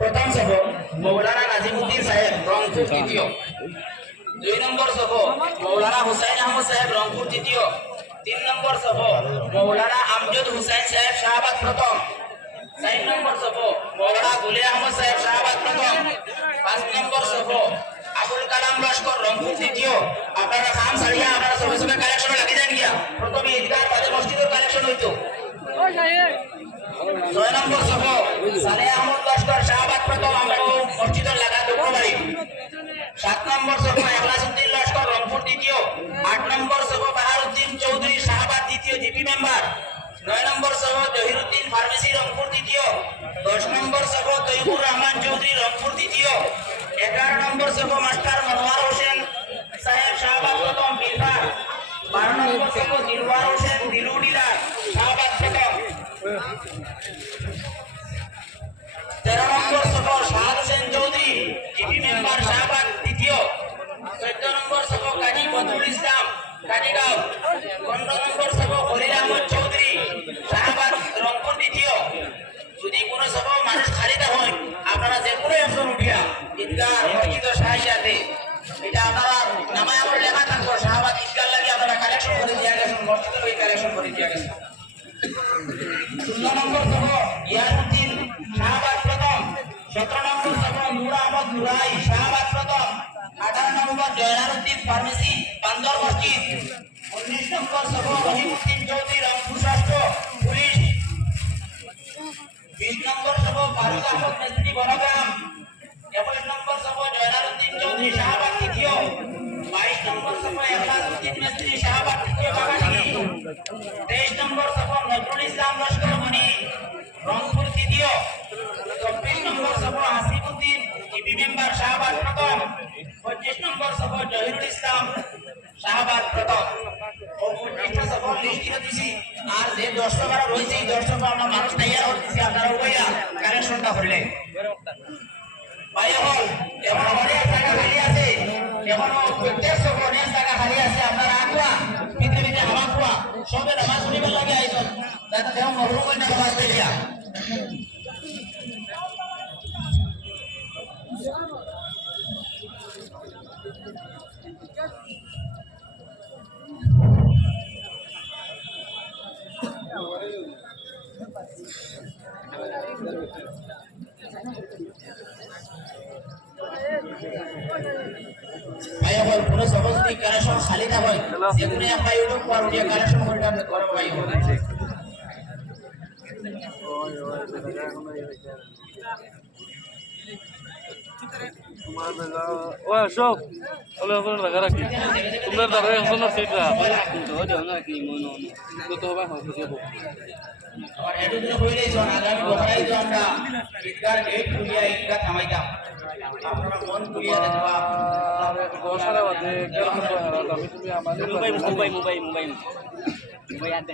প্রথম সফর মৌলানা নাজিমুদ্দিন সাহেব রংপুর তৃতীয়। 2 নম্বর সফর মৌলানা হুসাইন আহমদ সাহেব রংপুর তৃতীয়। 3 নম্বর সফর মৌলানা আমজদ হুসাইন সাহেব শাহবাগ প্রথম। 4 নম্বর সফর মৌলানা গুলে আহমদ সাহেব শাহবাগ প্রথম। 5 নম্বর সফর আবুল কালাম লস্কর রংপুর তৃতীয়। আপনারা খাম সারিয়া আপনারা সবে সবে কালেকশন লাগি যান গিয়া, প্রথমে ঈদগাহ বাদে মসজিদের কালেকশন হইতো। 6 নম্বর সফর সালে আহমদ লস্কর শাহবাগ প্রথম, আমরা মসজিদের লাগা দুপুরবাড়ি। 7 নম্বর সফর ইখলাসউদ্দিন লস্কর রংপুর দ্বিতীয়। 8 নম্বর সফর বাহারউদ্দিন চৌধুরী শাহবাগ দ্বিতীয় জিপি মেম্বার। 9 নম্বর সফর জহিরুদ্দিন ফার্মেসি রংপুর দ্বিতীয়। 10 নম্বর সফর তৈবুর রহমান চৌধুরী রংপুর দ্বিতীয়। 11 নম্বর সফর মাস্টার মনোয়ার হোসেন সাহেব শাহবাগ প্রথম বিলবার। 12 নম্বর সফর দিলওয়ার হোসেন দিলুডিলা শাহবাগ প্রথম। 13 নম্বর সফর শাহাদ হোসেন চৌধুরী জিপি মেম্বার শাহবাগ দ্বিতীয়। 14 নম্বর সফর কাজী বদরুল ইসলাম কাজীগাঁও। 15 নম্বর সফর খলিল আহমদ চৌধুরী শাহবাগ রংপুর দ্বিতীয়। যদি কোনো সফর মানুষ খালিদা হয়, আপনারা যে কোনো একজন উঠিয়া ঈদগাহ মসজিদের সাহায্যাতে এটা আপনারা নামায় আমার লেখা থাকবো শাহবাগ ঈদগাহ লাগি আপনারা কালেকশন করে দিয়া গেছেন, মসজিদের ওই কালেকশন করে দিয়া গেছেন। 16 নম্বর সফর ইয়াসউদ্দিন শাহবাগ প্রথম। 17 নম্বর সফর নূর আহমদ নুরাই শাহবাগ প্রথম। 18 নম্বর জয়নারউদ্দিন ফার্মেসি বান্দর মসজিদ। 19 নম্বর সফর রহিমউদ্দিন চৌধুরী রংপুর ষষ্ঠ পুলিশ। 20 নম্বর সফর ফারুক আহমদ মেসরি বড়গ্রাম। 21 নম্বর সফর জয়নারউদ্দিন চৌধুরী শাহবাগ তৃতীয়। 22 নম্বর সফর ইখলাসউদ্দিন মেসরি শাহবাগ তৃতীয় বাগানী। 23 নম্বর সফর নজরুল ইসলাম লস্কর মনি রংপুর তৃতীয়। 24 নম্বর সফর হাসিবউদ্দিন জিপি মেম্বার শাহবাগ প্রথম। 25 নম্বর সফর জহিরুল ইসলাম শাহবাগ প্রথম। ও 25টা সফর লিস্ট করে দিছি, আর যে 10টা বার রয়েছে এই 10টা আমরা মানুষ তৈরি করতেছি, আপনারা উভয়া কালেকশনটা করলে ভাই হল। এখন অনেক জায়গা খালি আছে, এখন প্রত্যেক সফর অনেক জায়গা খালি আছে, আপনারা আগুয়া পৃথিবীতে হাওয়া খুয়া সবে নামাজ শুনিবার লাগে আইসন, যাতে দেহ মরণ করে না নামাজ পড়িয়া। ভাই হল পুরো সমস্ত কালেকশন খালি না হয়, যেগুলো এক ভাই উঠুক পর উঠিয়া কালেকশন করে আপনি করো ভাই হল। ও অশোক ওলে ওখানে লাগা রাখি তোমরা দাঁড়ায় এখন না সেটা তো দেও না কি মনো তো ভাই হবে দেবো। আর এটুকু হইলে জন আগামী বছরে তো আমরা ঈদগাহ গেট খুলিয়া ঈদগাহ থামাইতাম, আপনারা মন খুলিয়া দেখবা। আর বসারা বাদে আমি তুমি আমাদের মুম্বাই মুম্বাই মুম্বাই মুম্বাই মুম্বাই আতে